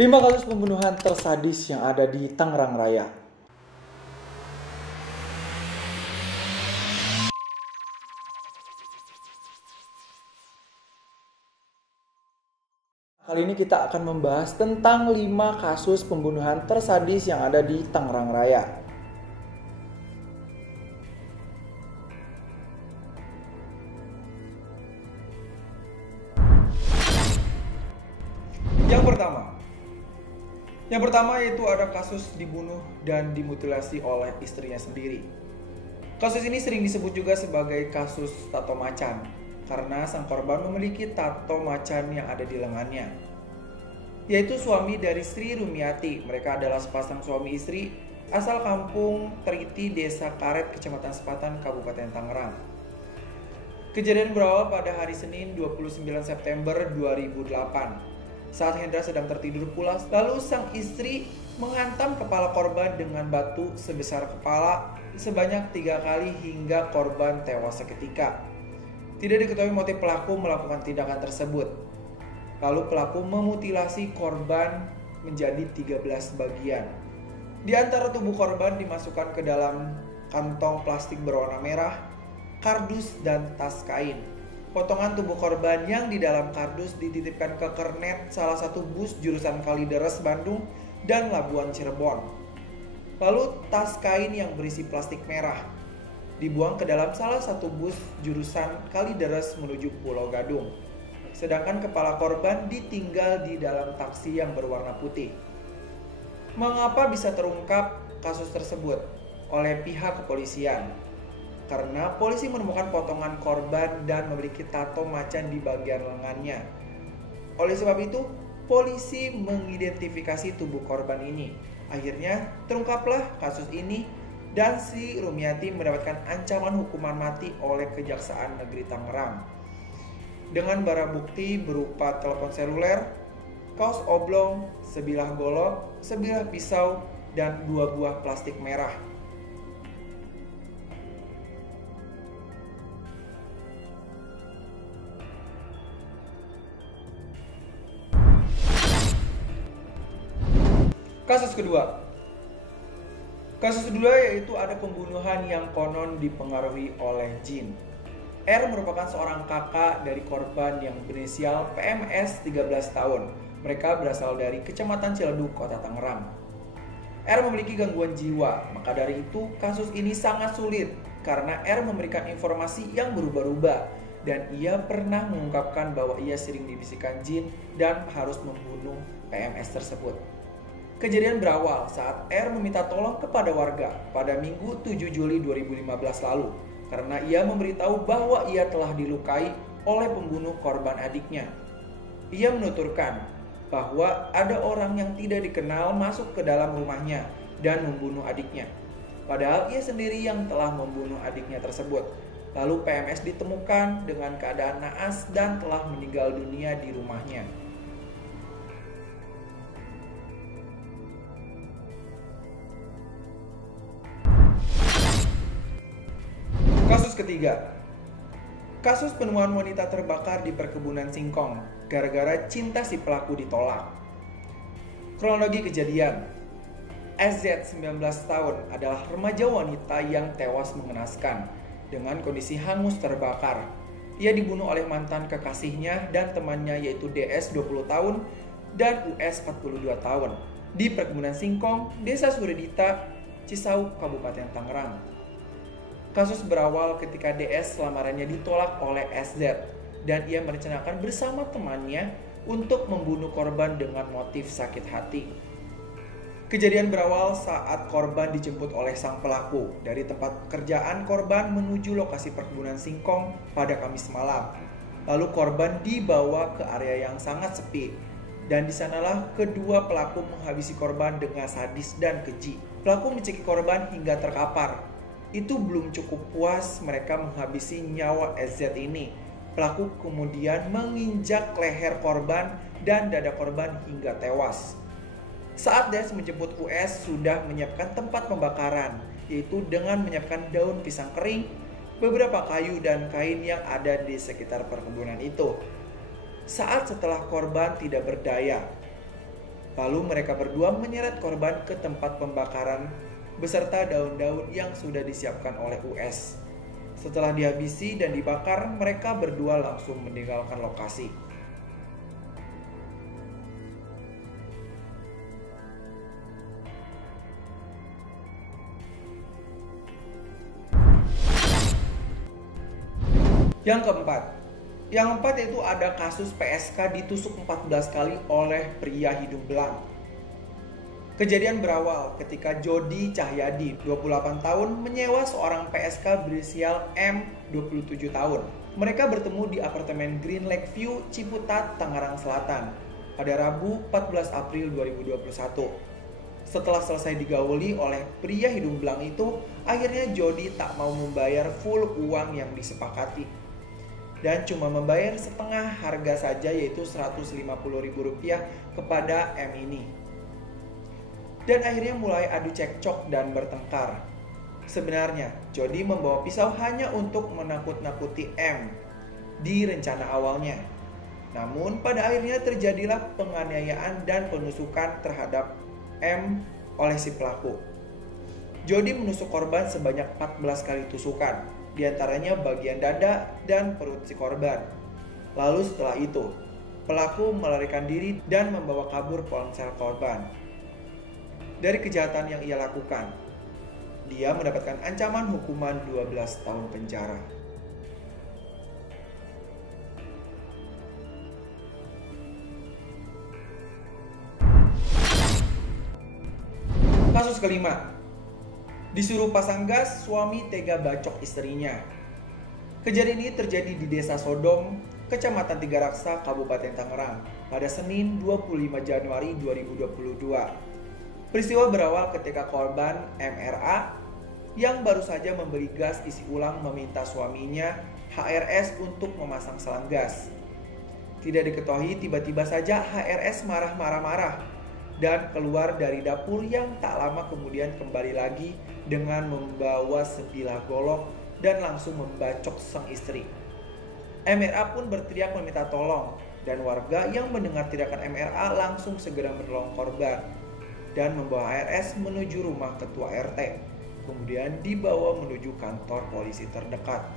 5 kasus pembunuhan tersadis yang ada di Tangerang Raya. Kali ini kita akan membahas tentang 5 kasus pembunuhan tersadis yang ada di Tangerang Raya. Yang pertama yaitu ada kasus dibunuh dan dimutilasi oleh istrinya sendiri. Kasus ini sering disebut juga sebagai kasus tato macan karena sang korban memiliki tato macan yang ada di lengannya, yaitu suami dari Sri Rumiati. Mereka adalah sepasang suami istri asal kampung Triti, Desa Karet, Kecamatan Sepatan, Kabupaten Tangerang. Kejadian berawal pada hari Senin 29 September 2008. Saat Hendra sedang tertidur pulas, lalu sang istri menghantam kepala korban dengan batu sebesar kepala sebanyak 3 kali hingga korban tewas seketika. Tidak diketahui motif pelaku melakukan tindakan tersebut. Lalu pelaku memutilasi korban menjadi 13 bagian. Di antara tubuh korban dimasukkan ke dalam kantong plastik berwarna merah, kardus, dan tas kain. Potongan tubuh korban yang di dalam kardus dititipkan ke kernet salah satu bus jurusan Kalideres Bandung dan Labuan Cirebon. Lalu tas kain yang berisi plastik merah dibuang ke dalam salah satu bus jurusan Kalideres menuju Pulau Gadung. Sedangkan kepala korban ditinggal di dalam taksi yang berwarna putih. Mengapa bisa terungkap kasus tersebut oleh pihak kepolisian? Karena polisi menemukan potongan korban dan memiliki tato macan di bagian lengannya. Oleh sebab itu, polisi mengidentifikasi tubuh korban ini. Akhirnya terungkaplah kasus ini dan Sri Rumiati mendapatkan ancaman hukuman mati oleh Kejaksaan Negeri Tangerang dengan barang bukti berupa telepon seluler, kaos oblong, sebilah golok, sebilah pisau, dan 2 buah plastik merah. Kasus kedua yaitu ada pembunuhan yang konon dipengaruhi oleh jin. R merupakan seorang kakak dari korban yang berinisial PMS 13 tahun. Mereka berasal dari Kecamatan Ciledug, Kota Tangerang. R memiliki gangguan jiwa, maka dari itu kasus ini sangat sulit karena R memberikan informasi yang berubah-ubah dan ia pernah mengungkapkan bahwa ia sering dibisikkan jin dan harus membunuh PMS tersebut. Kejadian berawal saat R meminta tolong kepada warga pada Minggu 7 Juli 2015 lalu karena ia memberitahu bahwa ia telah dilukai oleh pembunuh korban adiknya. Ia menuturkan bahwa ada orang yang tidak dikenal masuk ke dalam rumahnya dan membunuh adiknya. Padahal ia sendiri yang telah membunuh adiknya tersebut. Lalu PMS ditemukan dengan keadaan naas dan telah meninggal dunia di rumahnya. Kasus ketiga, kasus penemuan wanita terbakar di perkebunan singkong gara-gara cinta si pelaku ditolak. Kronologi kejadian, SZ 19 tahun adalah remaja wanita yang tewas mengenaskan dengan kondisi hangus terbakar. Ia dibunuh oleh mantan kekasihnya dan temannya yaitu DS 20 tahun dan US 42 tahun di perkebunan singkong, Desa Suredita, Cisau, Kabupaten Tangerang. Kasus berawal ketika DS lamarannya ditolak oleh SZ dan ia merencanakan bersama temannya untuk membunuh korban dengan motif sakit hati. Kejadian berawal saat korban dijemput oleh sang pelaku dari tempat pekerjaan korban menuju lokasi perkebunan singkong pada Kamis malam. Lalu korban dibawa ke area yang sangat sepi dan di sanalah kedua pelaku menghabisi korban dengan sadis dan keji. Pelaku mencekik korban hingga terkapar. Itu belum cukup puas mereka menghabisi nyawa SZ ini. Pelaku kemudian menginjak leher korban dan dada korban hingga tewas. Saat DS menjemput US sudah menyiapkan tempat pembakaran, yaitu dengan menyiapkan daun pisang kering, beberapa kayu dan kain yang ada di sekitar perkebunan itu. Saat setelah korban tidak berdaya, Lalu mereka berdua menyeret korban ke tempat pembakaran beserta daun-daun yang sudah disiapkan oleh US. Setelah dihabisi dan dibakar, mereka berdua langsung meninggalkan lokasi. Yang keempat yaitu ada kasus PSK ditusuk 14 kali oleh pria hidung belang. Kejadian berawal ketika Jody Cahyadi, 28 tahun, menyewa seorang PSK berinisial M, 27 tahun. Mereka bertemu di apartemen Green Lake View, Ciputat, Tangerang Selatan pada Rabu 14 April 2021. Setelah selesai digauli oleh pria hidung belang itu, akhirnya Jody tak mau membayar full uang yang disepakati dan cuma membayar setengah harga saja, yaitu Rp150.000 kepada M ini. Dan akhirnya mulai adu cekcok dan bertengkar. Sebenarnya Jody membawa pisau hanya untuk menakut-nakuti M di rencana awalnya. Namun pada akhirnya terjadilah penganiayaan dan penusukan terhadap M oleh si pelaku. Jody menusuk korban sebanyak 14 kali tusukan, diantaranya bagian dada dan perut si korban. Lalu setelah itu, pelaku melarikan diri dan membawa kabur ponsel korban. Dari kejahatan yang ia lakukan, dia mendapatkan ancaman hukuman 12 tahun penjara. Kasus kelima, disuruh pasang gas, suami tega bacok istrinya. Kejadian ini terjadi di Desa Sodom, Kecamatan Tiga Raksa, Kabupaten Tangerang pada Senin 25 Januari 2022. Peristiwa berawal ketika korban MRA yang baru saja membeli gas isi ulang meminta suaminya HRS untuk memasang selang gas. Tidak diketahui, tiba-tiba saja HRS marah-marah dan keluar dari dapur yang tak lama kemudian kembali lagi dengan membawa sebilah golok dan langsung membacok sang istri. MRA pun berteriak meminta tolong dan warga yang mendengar teriakan MRA langsung segera menolong korban dan membawa HRS menuju rumah ketua RT, kemudian dibawa menuju kantor polisi terdekat.